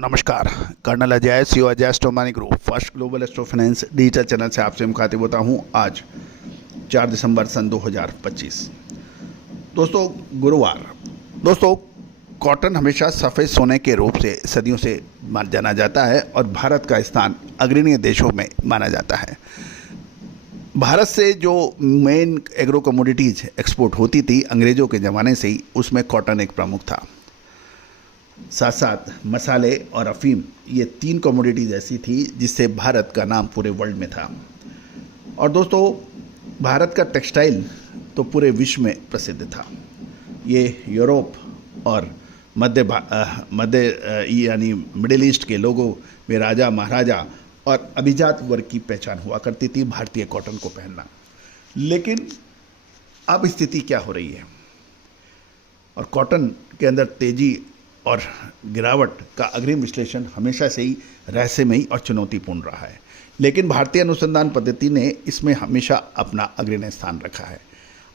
दोस्तों नमस्कार। Colonel Ajay CO Ajay astro money group first global astro finance digital channel से आपसे मुखातिब होता हूं। आज 4 दिसंबर सन 2025 दोस्तों गुरुवार। दोस्तों कॉटन हमेशा सफ़ेद सोने के रूप से सदियों से जाना जाता है और भारत का स्थान अग्रणी देशों में माना जाता है। भारत से जो मेन एग्रो कमोडिटीज़ एक्सपोर्ट होती थी अंग्रेज़ों के ज़माने से ही, उसमें कॉटन एक प्रमुख था। साथ साथ मसाले और अफीम, ये 3 कमोडिटीज़ ऐसी थी जिससे भारत का नाम पूरे वर्ल्ड में था। और दोस्तों भारत का टेक्सटाइल तो पूरे विश्व में प्रसिद्ध था। ये यूरोप और मध्य यानी मिडिल ईस्ट के लोगों में राजा महाराजा और अभिजात वर्ग की पहचान हुआ करती थी भारतीय कॉटन को पहनना। लेकिन अब स्थिति क्या हो रही है, और कॉटन के अंदर तेजी और गिरावट का अग्रिम विश्लेषण हमेशा से ही रहस्यमयी और चुनौतीपूर्ण रहा है। लेकिन भारतीय अनुसंधान पद्धति ने इसमें हमेशा अपना अग्रणी स्थान रखा है।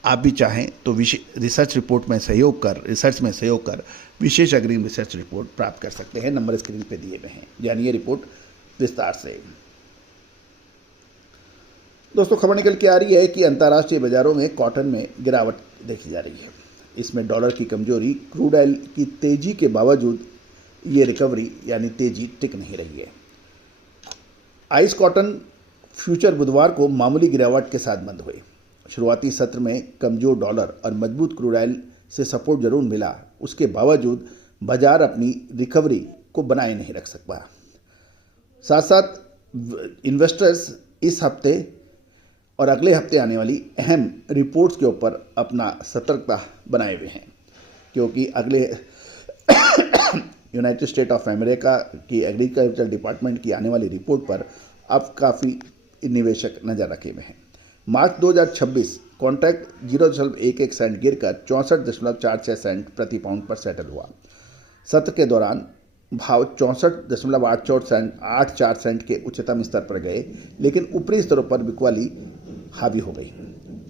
आप भी चाहें तो रिसर्च में सहयोग कर विशेष अग्रिम रिसर्च रिपोर्ट प्राप्त कर सकते हैं। नंबर स्क्रीन पे दिए गए हैं, जानिए रिपोर्ट विस्तार से। दोस्तों खबर निकल के आ रही है कि अंतर्राष्ट्रीय बाजारों में कॉटन में गिरावट देखी जा रही है। इसमें डॉलर की कमजोरी, क्रूड ऑयल की तेजी के बावजूद ये रिकवरी यानी तेजी टिक नहीं रही है। आइस कॉटन फ्यूचर बुधवार को मामूली गिरावट के साथ बंद हुए। शुरुआती सत्र में कमजोर डॉलर और मजबूत क्रूड ऑयल से सपोर्ट जरूर मिला, उसके बावजूद बाजार अपनी रिकवरी को बनाए नहीं रख सक पाया। साथ साथ इन्वेस्टर्स इस हफ्ते और अगले हफ्ते आने वाली अहम रिपोर्ट्स के ऊपर अपना सतर्कता बनाए हुए हैं, क्योंकि अगले यूनाइटेड स्टेट ऑफ अमेरिका की एग्रीकल्चर डिपार्टमेंट की आने वाली रिपोर्ट पर अब काफ़ी निवेशक नज़र रखे हुए हैं। मार्च 2026 कॉन्ट्रैक्ट 0.11 सेंट गिरकर 64.46 सेंट प्रति पाउंड पर सेटल हुआ। सत्र के दौरान भाव 64.84 सेंट के उच्चतम स्तर पर गए, लेकिन ऊपरी स्तरों पर बिकवाली हावी हो गई।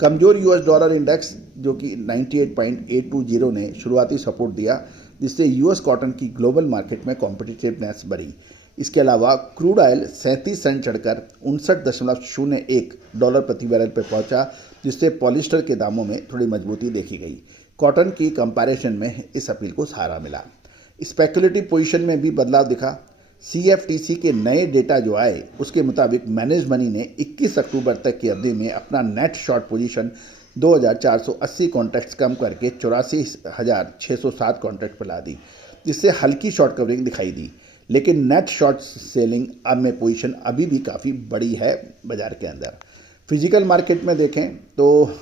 कमजोर यूएस डॉलर इंडेक्स जो कि 98.820 ने शुरुआती सपोर्ट दिया, जिससे यूएस कॉटन की ग्लोबल मार्केट में कॉम्पिटिटिवनेस बढ़ी। इसके अलावा क्रूड ऑयल 37 सेंट चढ़कर 59.01 डॉलर प्रति बैरल पर पहुंचा, जिससे पॉलिस्टर के दामों में थोड़ी मजबूती देखी गई। कॉटन की कंपैरिजन में इस अपील को सहारा मिला। स्पेकुलेटिव पोजीशन में भी बदलाव दिखा। CFTC के नए डेटा जो आए उसके मुताबिक मैनेज मनी ने 21 अक्टूबर तक की अवधि में अपना नेट शॉर्ट पोजीशन 2480 कॉन्ट्रैक्ट्स कम करके 84,607 कॉन्ट्रैक्ट पर ला दी, जिससे हल्की शॉर्ट कवरिंग दिखाई दी। लेकिन नेट शॉर्ट सेलिंग अब में पोजीशन अभी भी काफ़ी बड़ी है बाजार के अंदर। फिजिकल मार्केट में देखें तो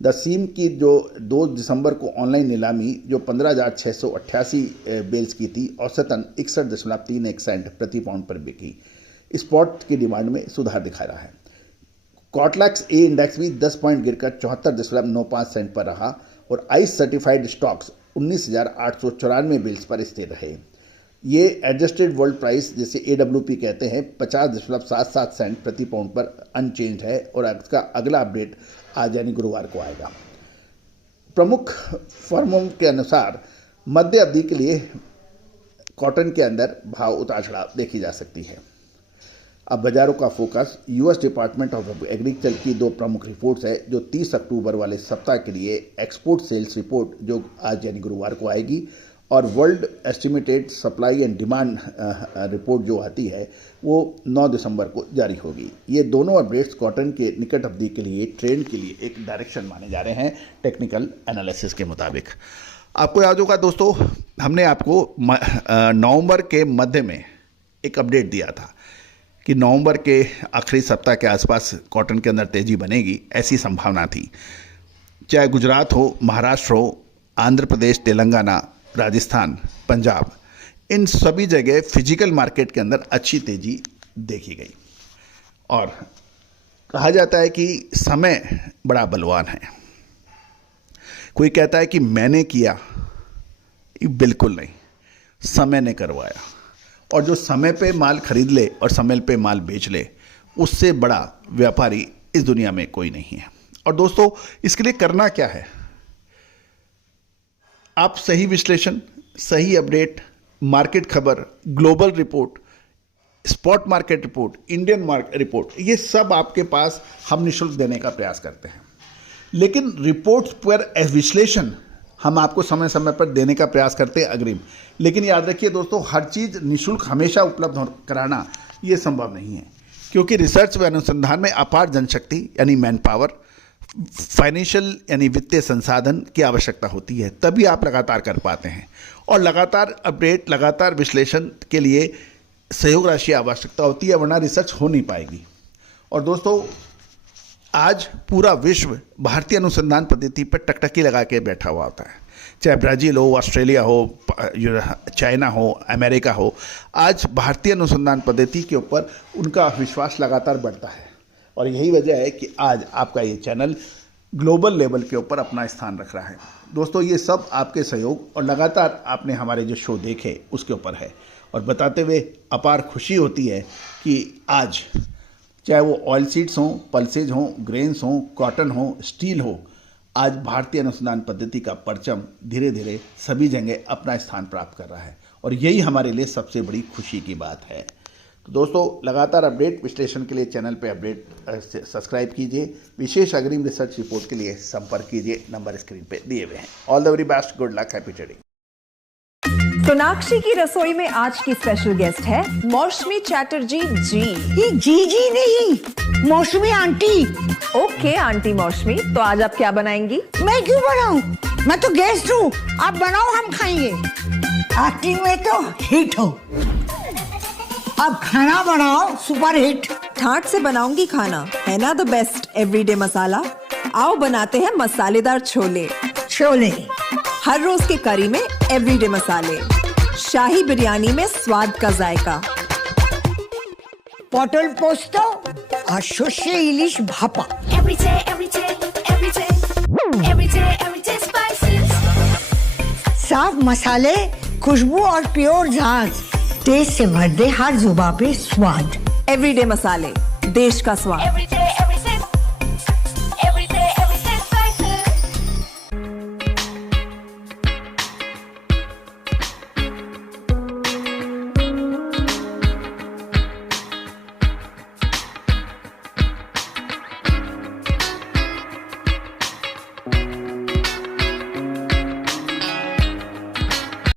द सीम की जो 2 दिसंबर को ऑनलाइन नीलामी जो 15,688 बेल्स की थी, औसतन 61.31 सेंट प्रति पाउंड पर बिकी। स्पॉट की डिमांड में सुधार दिखा रहा है। कॉटलैक्स ए इंडेक्स भी 10 पॉइंट गिरकर 74.95 सेंट पर रहा और आइस सर्टिफाइड स्टॉक्स 19,894 बेल्स पर स्थिर रहे। ये एडजस्टेड वर्ल्ड प्राइस जिसे AWP कहते हैं 50.77 सेंट प्रति पाउंड पर अनचेंज है और इसका अगला अपडेट आज यानी गुरुवार को आएगा। प्रमुख फर्मों के अनुसार मध्य अवधि के लिए कॉटन के अंदर भाव उतार चढ़ाव देखी जा सकती है। अब बाजारों का focus US department of agriculture की 2 प्रमुख रिपोर्ट्स है, जो 30 अक्टूबर वाले सप्ताह के लिए एक्सपोर्ट सेल्स रिपोर्ट जो आज यानी गुरुवार को आएगी, और world estimated supply and demand report जो आती है वो 9 दिसंबर को जारी होगी। ये दोनों अपडेट्स कॉटन के निकट अवधि के लिए ट्रेंड के लिए एक डायरेक्शन माने जा रहे हैं टेक्निकल एनालिसिस के मुताबिक। आपको याद होगा दोस्तों, हमने आपको नवंबर के मध्य में एक अपडेट दिया था कि नवंबर के आखिरी सप्ताह के आसपास कॉटन के अंदर तेजी बनेगी, ऐसी संभावना थी। चाहे गुजरात हो, महाराष्ट्र हो, आंध्र प्रदेश, तेलंगाना, राजस्थान, पंजाब, इन सभी जगह फिजिकल मार्केट के अंदर अच्छी तेजी देखी गई। और कहा जाता है कि समय बड़ा बलवान है। कोई कहता है कि मैंने किया, बिल्कुल नहीं, समय ने करवाया। और जो समय पे माल खरीद ले और समय पे माल बेच ले, उससे बड़ा व्यापारी इस दुनिया में कोई नहीं है। और दोस्तों इसके लिए करना क्या है? आप सही विश्लेषण, सही अपडेट, मार्केट खबर, global report, spot market report, Indian market report, ये सब आपके पास हम निःशुल्क देने का प्रयास करते हैं। लेकिन रिपोर्ट्स पर विश्लेषण हम आपको समय समय पर देने का प्रयास करते हैं अग्रिम। लेकिन याद रखिए दोस्तों, हर चीज़ निःशुल्क हमेशा उपलब्ध कराना ये संभव नहीं है, क्योंकि रिसर्च व अनुसंधान में अपार जनशक्ति यानी मैन पावर, फाइनेंशियल यानी वित्तीय संसाधन की आवश्यकता होती है, तभी आप लगातार कर पाते हैं। और लगातार अपडेट, लगातार विश्लेषण के लिए सहयोग राशि आवश्यकता होती है, वरना रिसर्च हो नहीं पाएगी। और दोस्तों, आज पूरा विश्व भारतीय अनुसंधान पद्धति पर टकटकी लगा के बैठा हुआ होता है, चाहे ब्राज़ील हो, ऑस्ट्रेलिया हो, चाइना हो, अमेरिका हो। आज भारतीय अनुसंधान पद्धति के ऊपर उनका विश्वास लगातार बढ़ता है, और यही वजह है कि आज आपका ये चैनल ग्लोबल लेवल के ऊपर अपना स्थान रख रहा है। दोस्तों, ये सब आपके सहयोग और लगातार आपने हमारे जो शो देखे उसके ऊपर है। और बताते हुए अपार खुशी होती है कि आज चाहे वो ऑयल सीड्स हों, पल्सेज हों, ग्रेन्स हों, कॉटन हो, स्टील हो, आज भारतीय अनुसंधान पद्धति का परचम धीरे धीरे सभी जगह अपना स्थान प्राप्त कर रहा है, और यही हमारे लिए सबसे बड़ी खुशी की बात है। तो दोस्तों, लगातार अपडेट विश्लेषण के लिए चैनल पे अपडेट सब्सक्राइब कीजिए। विशेष अग्रिम रिसर्च रिपोर्ट के लिए संपर्क कीजिए, नंबर स्क्रीन पे दिए हुए हैं। All the very best, good luck, happy trading. Sonakshi की रसोई में आज की स्पेशल गेस्ट है मौसमी चैटर्जी जी। ये जी नहीं, मौसमी आंटी। ओके आंटी मौसमी, तो आज आप क्या बनाएंगी? मैं क्यों बनाऊं? मैं तो गेस्ट हूँ, आप बनाओ, हम खाएंगे। एक्टिंग में तो हिट हो, अब खाना बनाओ सुपर हिट। ठाट से बनाऊंगी खाना, है ना द बेस्ट एवरीडे मसाला। आओ बनाते हैं मसालेदार छोले। छोले हर रोज के करी में एवरीडे मसाले, शाही बिरयानी में स्वाद का जायका। पटल पोस्तो और सर्षे इलिश भापा। साफ मसाले, खुशबू और प्योर झांझ, टेस्ट से भर दे हर जुबान पे स्वाद। एवरीडे मसाले, देश का स्वाद।